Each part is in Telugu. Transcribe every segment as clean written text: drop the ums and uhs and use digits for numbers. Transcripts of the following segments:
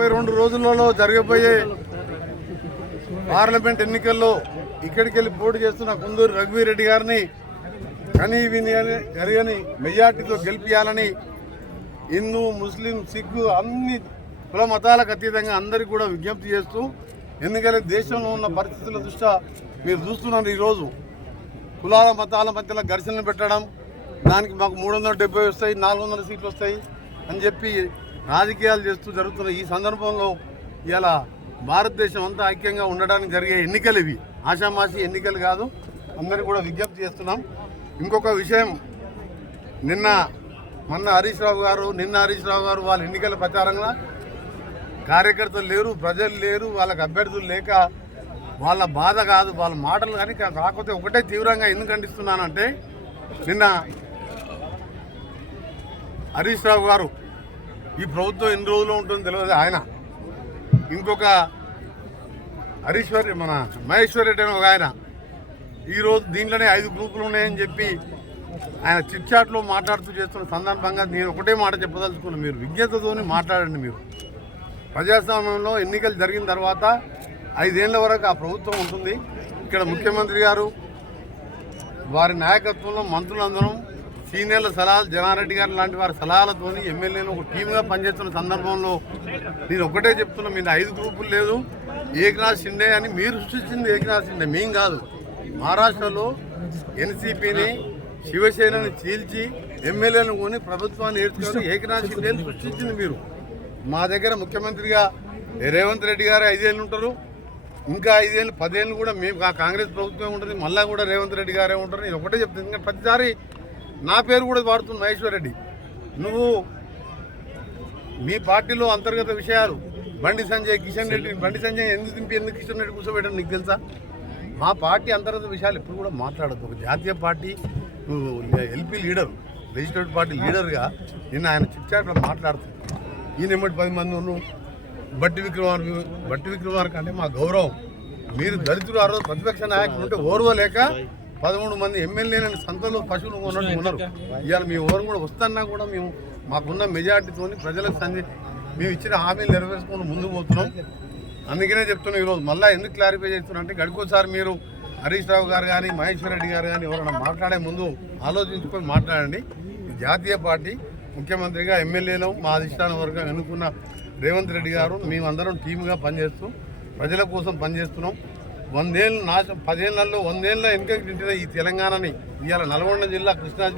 32 రోజులలో జరగబోయే పార్లమెంట్ ఎన్నికల్లో ఇక్కడికి వెళ్ళి పోటీ చేస్తున్న కుందూరు రఘువీరెడ్డి గారిని కనీ విని జరగని మెజార్టీతో గెలిపించాలని హిందూ ముస్లిం సిక్కు అన్ని కుల మతాలకు అతీతంగా అందరికీ కూడా విజ్ఞప్తి చేస్తూ, ఎందుకంటే దేశంలో ఉన్న పరిస్థితుల దృష్ట్యా మీరు చూస్తున్నారు ఈరోజు కులాల మతాల మధ్యలో ఘర్షణలు పెట్టడం, దానికి మాకు 370 వస్తాయి, 400 సీట్లు వస్తాయి అని చెప్పి రాజకీయాలు చేస్తూ జరుగుతున్న ఈ సందర్భంలో ఇలా భారతదేశం అంతా ఐక్యంగా ఉండడానికి జరిగే ఎన్నికలు ఇవి, ఆషామాషి ఎన్నికలు కాదు. అందరికీ కూడా విజ్ఞప్తి చేస్తున్నాం. ఇంకొక విషయం, మొన్న హరీష్ రావు గారు వాళ్ళ ఎన్నికల ప్రచారంగా కార్యకర్తలు లేరు, ప్రజలు లేరు, వాళ్ళకి అభ్యర్థులు లేక వాళ్ళ బాధ కాదు, వాళ్ళ మాటలు కానీ కాకపోతే ఒకటే తీవ్రంగా ఎందుకు ఖండిస్తున్నానంటే, నిన్న హరీష్ రావు గారు ఈ ప్రభుత్వం ఎన్ని రోజులు ఉంటుందో తెలియదు, ఆయన ఇంకొక మహేశ్వర్ రెడ్డి అని ఒక ఆయన ఈరోజు దీంట్లోనే 5 గ్రూపులు ఉన్నాయని చెప్పి ఆయన చిట్చాట్లో మాట్లాడుతూ చేస్తున్న సందర్భంగా నేను ఒకటే మాట చెప్పదలుచుకున్నాను. మీరు విజ్ఞతతోని మాట్లాడండి. మీరు ప్రజాస్వామ్యంలో ఎన్నికలు జరిగిన తర్వాత 5 ఏళ్ల వరకు ఆ ప్రభుత్వం ఉంటుంది. ఇక్కడ ముఖ్యమంత్రి గారు వారి నాయకత్వంలో మంత్రులందరం సీనియర్ల సలహాలు, జనారెడ్డి గారు లాంటి వారి సలహాలతోని ఎమ్మెల్యేలు ఒక టీమ్గా పనిచేస్తున్న సందర్భంలో నేను ఒకటే చెప్తున్నా, మీరు 5 గ్రూపులు లేదు, ఏకనాథ్ షిండే అని మీరు సృష్టించింది ఏకనాథ్ షిండే, మేం కాదు. మహారాష్ట్రలో ఎన్సీపీని శివసేనని చీల్చి ఎమ్మెల్యేలను కొని ప్రభుత్వాన్ని ఏర్చుకొని ఏకనాథ్ షిండేని సృష్టించింది మీరు. మా దగ్గర ముఖ్యమంత్రిగా రేవంత్ రెడ్డి గారు 5 ఏళ్ళు ఉంటారు, ఇంకా 5 ఏళ్ళు 10 ఏళ్ళు కూడా మేము కాంగ్రెస్ ప్రభుత్వం ఉంటుంది, మళ్ళీ కూడా రేవంత్ రెడ్డి గారే ఉంటారు. నేను ఒకటే చెప్తాను, ఇంకా ప్రతిసారి నా పేరు కూడా వాడుతుంది మహేశ్వర్ రెడ్డి. నువ్వు మీ పార్టీలో అంతర్గత విషయాలు బండి సంజయ్, కిషన్ రెడ్డి, బండి సంజయ్ ఎందుకు దింపి ఎందుకు కిషన్ రెడ్డి కూర్చోబెట్టడం నీకు తెలుసా? మా పార్టీ అంతర్గత విషయాలు ఎప్పుడు కూడా మాట్లాడద్దు. ఒక జాతీయ party LP leader, legislative party లీడర్గా నిన్న ఆయన చిట్చాట్లో మాట్లాడుతుంది. ఈయన 10 మంది ఉన్నాను. బట్టి విక్రమార్క అంటే మా గౌరవం. మీరు దళితులు ఆ రోజు ప్రతిపక్ష నాయకులు ఉంటే ఓర్వలేక 13 మంది ఎమ్మెల్యేలని సంతలో పశువులు ఉన్నట్టు ఉన్నారు. ఇవాళ మీ ఓరు కూడా వస్తున్నా కూడా మేము మాకున్న మెజార్టీతో ప్రజలకు మేము ఇచ్చిన హామీలు నెరవేర్చుకుంటూ ముందుకు పోతున్నాం. అందుకనే చెప్తున్నాం. ఈరోజు మళ్ళీ ఎందుకు క్లారిఫై చేస్తున్నా అంటే, గడుకోసారి మీరు హరీష్ రావు గారు కానీ మహేశ్వర్ రెడ్డి గారు కానీ ఎవరైనా మాట్లాడే ముందు ఆలోచించుకొని మాట్లాడండి. జాతీయ పార్టీ ముఖ్యమంత్రిగా ఎమ్మెల్యేలు మా అధిష్టాన వర్గం ఎన్నుకున్న రేవంత్ రెడ్డి గారు మేమందరం టీమ్గా పనిచేస్తూ ప్రజల కోసం పనిచేస్తున్నాం. 100 ఏళ్ళు 10 ఏళ్లలో 100 ఏళ్ళ వెనుకకి తింటున్న ఈ తెలంగాణని ఇవాళ నల్గొండ జిల్లా, కృష్ణా,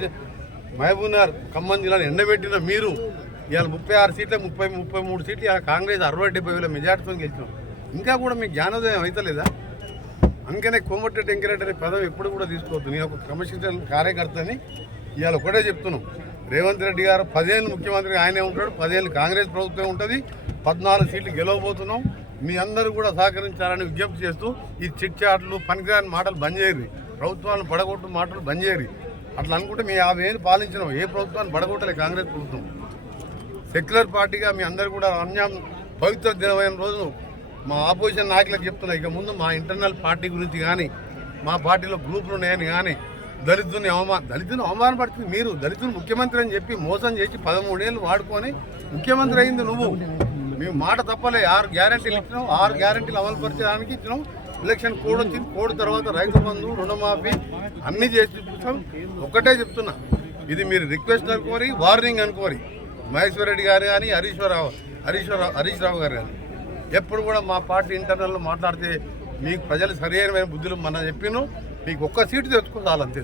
మహబూబ్నగర్, ఖమ్మం జిల్లాను ఎండబెట్టిన మీరు ఇవాళ 36 సీట్ల 33 సీట్లు ఇవాళ కాంగ్రెస్ 60-70 వేల మెజార్టీతో గెలిచినాం. ఇంకా కూడా మీకు జ్ఞానోదయం అవుతలేదా? అందుకనే కోమటిరెడ్డి వెంకరెడ్డి అనే పదవి ఎప్పుడు కూడా తీసుకోవద్దు. నేను ఒక క్రమశిక్షణ కార్యకర్తని ఇవాళ ఒకటే చెప్తున్నాం. రేవంత్ రెడ్డి గారు 10 ఏళ్ళు ముఖ్యమంత్రి ఆయనే ఉంటాడు, 10 ఏళ్ళు కాంగ్రెస్ ప్రభుత్వం ఉంటుంది, 14 సీట్లు గెలవబోతున్నాం. మీ అందరూ కూడా సహకరించాలని విజ్ఞప్తి చేస్తూ ఈ చిట్ చాట్లు, పనికిరాని మాటలు బంద్ చేయరు, ప్రభుత్వాలను పడగొట్టు మాటలు బంద్ చేయరు. అట్లా అనుకుంటే మీ 50 ఏళ్ళు పాలించినాం, ఏ ప్రభుత్వాన్ని పడగొట్టలే కాంగ్రెస్ ప్రభుత్వం. సెక్యులర్ పార్టీగా మీ అందరూ కూడా పవిత్ర దినమైన రోజు మా ఆపోజిషన్ నాయకులకు చెప్తున్నా, ఇక ముందు మా ఇంటర్నల్ పార్టీ గురించి కానీ మా పార్టీలో గ్రూపులు ఉన్నాయని కానీ దళితుని అవమానపడుతుంది మీరు. దళితులు ముఖ్యమంత్రి అని చెప్పి మోసం చేసి 13 ఏళ్ళు వాడుకొని ముఖ్యమంత్రి అయింది నువ్వు. మేము మాట తప్పలే, 6 గ్యారెంటీలు ఇచ్చినాం, 6 గ్యారెంటీలు అమలు పరిచడానికి ఇచ్చినాం. ఎలక్షన్ కోడ్ వచ్చింది, కోడ్ తర్వాత రైతు బంధు, రుణమాఫీ అన్నీ చేసి చూపిస్తాం. ఒకటే చెప్తున్నా, ఇది మీరు రిక్వెస్ట్ అనుకోరి, వార్నింగ్ అనుకోరి. మహేశ్వర్ రెడ్డి గారు కానీ హరీష్ రావు గారు కానీ ఎప్పుడు కూడా మా పార్టీ ఇంటర్నల్లో మాట్లాడితే మీకు ప్రజలు సరైన బుద్ధులు మన చెప్పినాం. మీకు ఒక్క సీటు తెచ్చుకోవాలి అంతే.